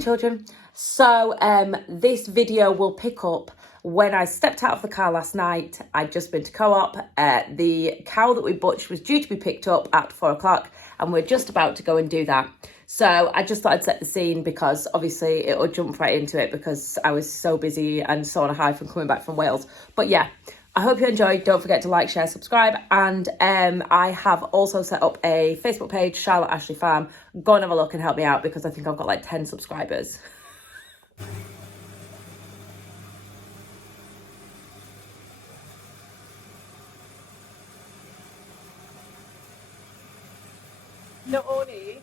Children. So this video will pick up when I stepped out of the car last night. I'd just been to Co-op. The cow that we butchered was due to be picked up at 4 o'clock and we're just about to go and do that. So I just thought I'd set the scene because obviously it would jump right into it because I was so busy and so on a high from coming back from Wales. But yeah, I hope you enjoyed. Don't forget to like, share, subscribe. And I have also set up a Facebook page, Charlotte Ashley Farm. Go and have a look and help me out because I think I've got like 10 subscribers. Not only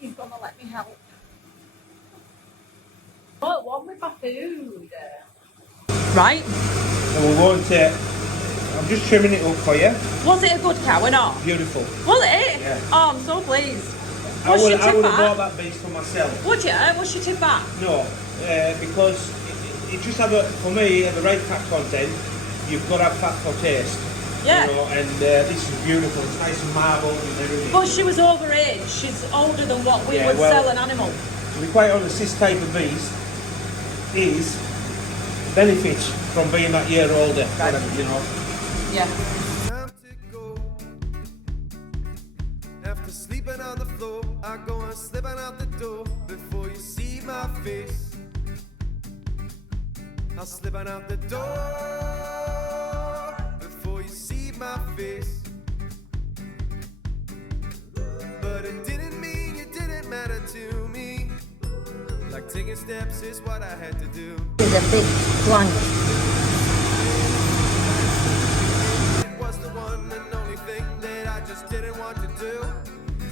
he's gonna let me help. Oh, one with my food. Right. And we're going to, I'm just trimming it up for you. Was it a good cow or not? Beautiful. Was it? Yeah. Oh, I'm so pleased. I would have bought that beast for myself. Would you? What's your tip back? No, because it just have for me, the right fat content, you've got to have fat for taste. Yeah. You know, and this is beautiful. It's nice and marbled and everything. But she was overage. She's older than what we would sell an animal. To be quite honest, this type of beast is benefits from being that year older, kind of, you know. Yeah. Time to go. After sleeping on the floor, I go and slipping out the door before you see my face. I'll slipping out the door before you see my face. But it didn't mean you didn't matter to me. Like taking steps is what I had to do. It's a big blank. It was the one and only thing that I just didn't want to do.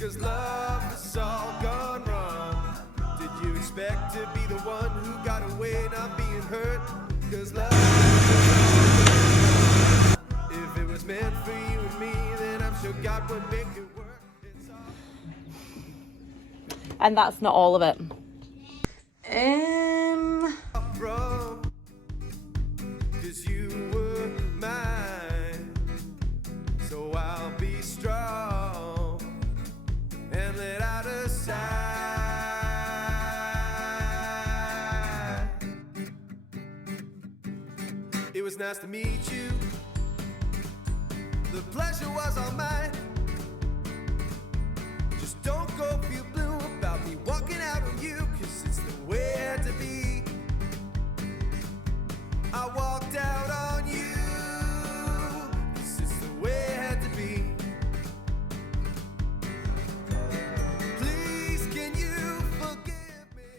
Cause love is all gone wrong. Did you expect to be the one who got away not being hurt? Cause love, if it was meant for you and me, then I'm sure God would make it work. And that's not all of it. Cause you were mine. So I'll be strong and let out a sigh. It was nice to meet you. The pleasure was all mine. Just don't go feel blue about me walking out on you, cause it's the way it had to be. I walked out on you, cause it's the way it had to be. Please, can you forgive me?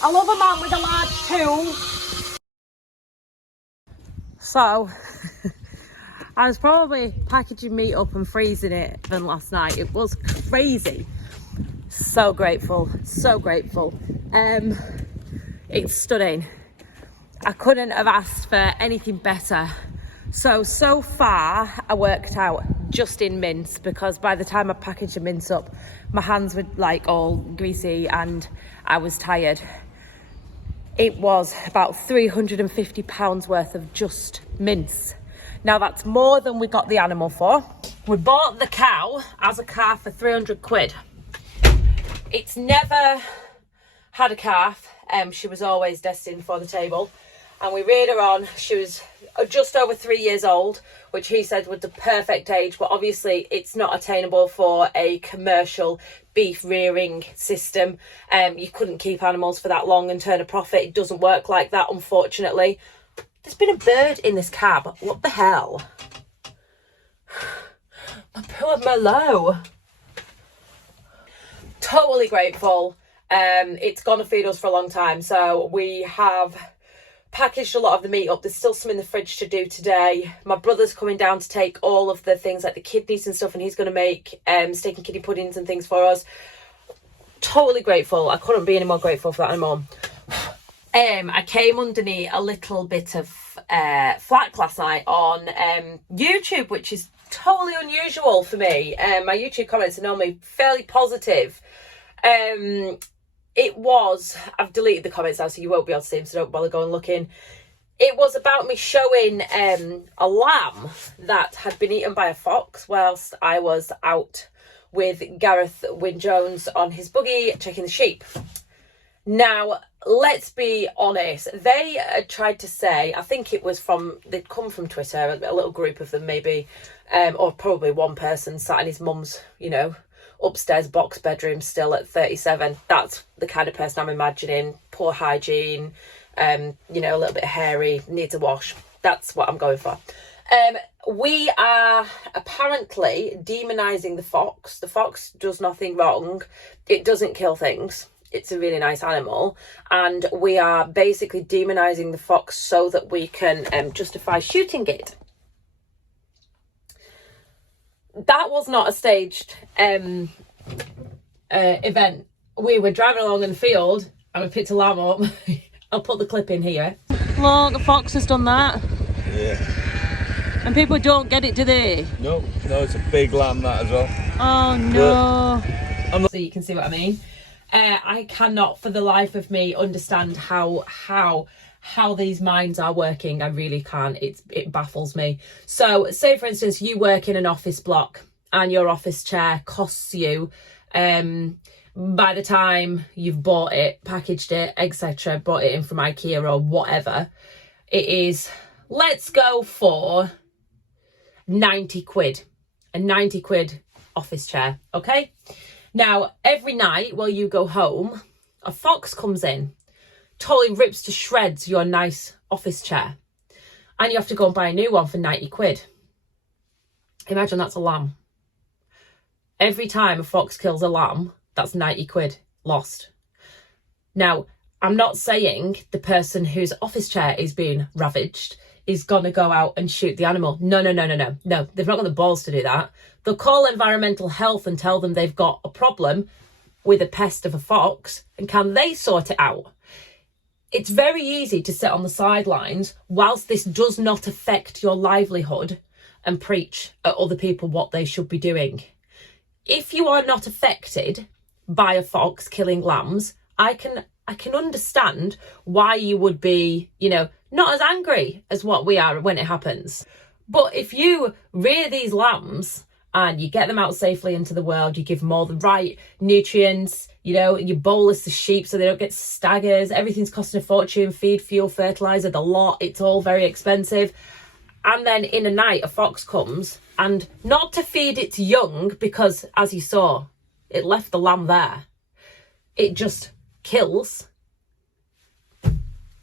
I love a man with a large tool. So, I was probably packaging meat up and freezing it than last night. It was crazy. So grateful, so grateful. It's stunning. I couldn't have asked for anything better. So far I worked out just in mince because by the time I packaged the mince up, my hands were like all greasy and I was tired. It was about £350 worth of just mince. Now that's more than we got the animal for. We bought the cow as a calf for 300 quid. It's never had a calf. She was always destined for the table. And we reared her on. She was just over 3 years old, which he said was the perfect age. But obviously it's not attainable for a commercial beef rearing system. You couldn't keep animals for that long and turn a profit. It doesn't work like that, unfortunately. There's been a bird in this cab. What the hell? My poor merlo. Totally grateful. It's gonna feed us for a long time. So we have packaged a lot of the meat up. There's still some in the fridge to do today. My brother's coming down to take all of the things like the kidneys and stuff, and he's going to make steak and kidney puddings and things for us. Totally grateful. I couldn't be any more grateful for that anymore. I came underneath a little bit of flack last night on YouTube, which is totally unusual for me. My YouTube comments are normally fairly positive. It was, I've deleted the comments now so you won't be able to see them, so don't bother going looking. It was about me showing a lamb that had been eaten by a fox whilst I was out with Gareth Wynne-Jones on his buggy checking the sheep. Now, let's be honest, they tried to say, I think it was they'd come from Twitter, a little group of them maybe, or probably one person sat in his mum's, upstairs box bedroom still at 37. That's the kind of person I'm imagining. Poor hygiene, a little bit hairy, needs a wash. That's what I'm going for. We are apparently demonising the fox. The fox does nothing wrong. It doesn't kill things. It's a really nice animal, and we are basically demonising the fox so that we can justify shooting it. That was not a staged event. We were driving along in the field and we picked a lamb up. I'll put the clip in here. Look, the fox has done that. Yeah. And people don't get it, do they? No, it's a big lamb that as well. Oh no. So you can see what I mean. I cannot for the life of me understand how these minds are working. I really can't. It baffles me. So say for instance you work in an office block and your office chair costs you by the time you've bought it, packaged it, etc., bought it in from IKEA or whatever, it is, let's go for 90 quid. A 90 quid office chair, okay? Now, every night while you go home, a fox comes in, totally rips to shreds your nice office chair, and you have to go and buy a new one for 90 quid. Imagine that's a lamb. Every time a fox kills a lamb, that's 90 quid lost. Now, I'm not saying the person whose office chair is being ravaged is going to go out and shoot the animal. No. They've not got the balls to do that. They'll call environmental health and tell them they've got a problem with a pest of a fox, and can they sort it out? It's very easy to sit on the sidelines whilst this does not affect your livelihood and preach at other people what they should be doing. If you are not affected by a fox killing lambs, I can understand why you would be, not as angry as what we are when it happens. But if you rear these lambs and you get them out safely into the world, you give them all the right nutrients, you bolus the sheep so they don't get staggers, everything's costing a fortune, feed, fuel, fertiliser, the lot, it's all very expensive. And then in a night, a fox comes, and not to feed its young, because as you saw, it left the lamb there. It just kills.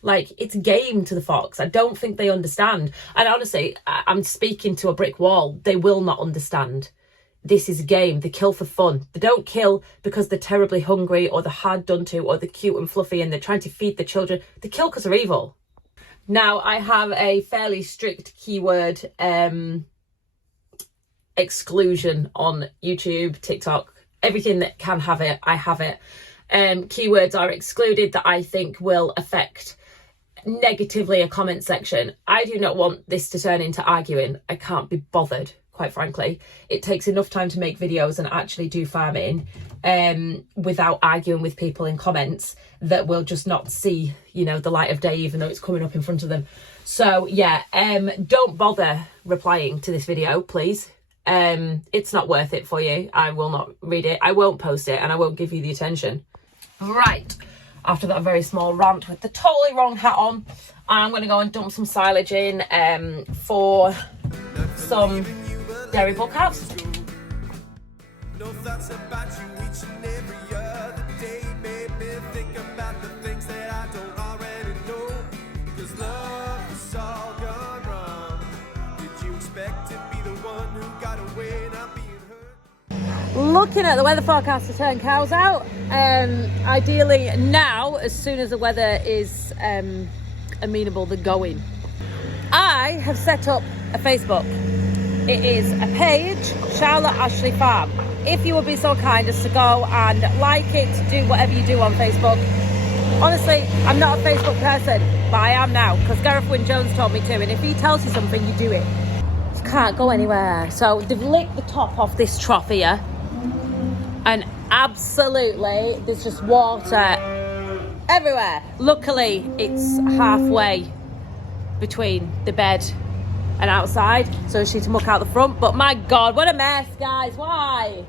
Like, it's game to the fox. I don't think they understand. And honestly, I'm speaking to a brick wall. They will not understand. This is a game. They kill for fun. They don't kill because they're terribly hungry or they're hard done to or they're cute and fluffy and they're trying to feed the children. They kill because they're evil. Now, I have a fairly strict keyword exclusion on YouTube, TikTok, everything that can have it, I have it. Keywords are excluded that I think will affect negatively a comment section. I do not want this to turn into arguing. I can't be bothered, quite frankly. It takes enough time to make videos and actually do farming without arguing with people in comments that will just not see, the light of day, even though it's coming up in front of them. So yeah, don't bother replying to this video, please. It's not worth it for you. I will not read it. I won't post it and I won't give you the attention. Right. After that very small rant with the totally wrong hat on, I'm going to go and dump some silage in for some dairy bull calves. No thoughts about you each and every other day made me think about the things that I don't already know. 'Cause love is all gone wrong. Did you expect to be the one who got away not being hurt? Looking at the weather forecast to turn cows out, ideally now, as soon as the weather is amenable, they're going. I have set up a Facebook. It is a page, Charlotte Ashley Farm. If you would be so kind as to go and like it, do whatever you do on Facebook. Honestly, I'm not a Facebook person, but I am now, because Gareth Wynne-Jones told me to, and if he tells you something, you do it. You can't go anywhere. So they've licked the top off this trough here, and absolutely there's just water everywhere. Luckily, it's halfway between the bed and outside, so she can muck out the front. But my God, what a mess, guys. Why?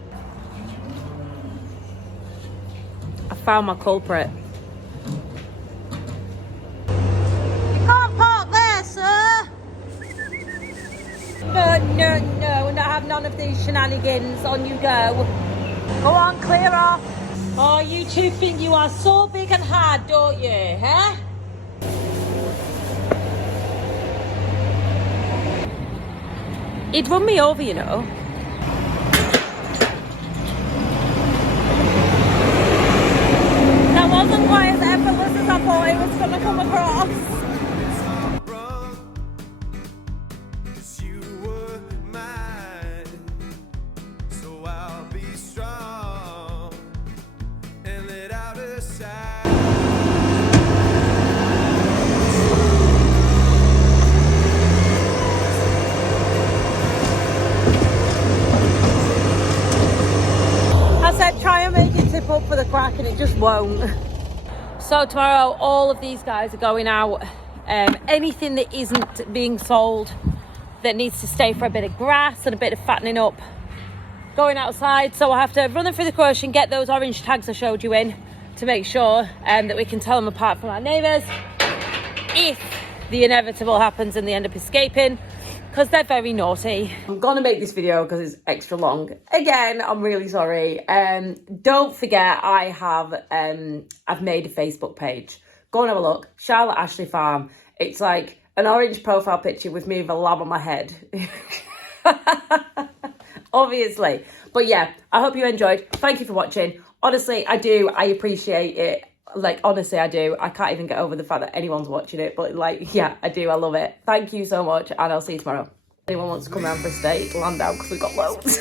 I found my culprit. You can't park there, sir. No, we're not having none of these shenanigans. On you go. Go on, clear off. Oh, you two think you are so big and hard, don't you, huh? He'd run me over, you know. That wasn't quite as effortless as I thought it was going to come across. Cause you were mine. So I'll be strong and let out a sigh. I said try and make it tip up for the crack and it just won't. So tomorrow all of these guys are going out. Anything that isn't being sold that needs to stay for a bit of grass and a bit of fattening up, going outside. So I have to run them through the crush and get those orange tags I showed you in to make sure that we can tell them apart from our neighbours if the inevitable happens and they end up escaping, because they're very naughty. I'm gonna make this video because it's extra long. Again, I'm really sorry. Don't forget I've made a Facebook page. Go and have a look. Charlotte Ashley Farm. It's like an orange profile picture with me with a lamb on my head. Obviously. But yeah, I hope you enjoyed. Thank you for watching. Honestly, I do. I appreciate it. Like, honestly, I do. I can't even get over the fact that anyone's watching it. But, like, yeah, I do. I love it. Thank you so much. And I'll see you tomorrow. Anyone wants to come around for a steak, land out because we've got loads.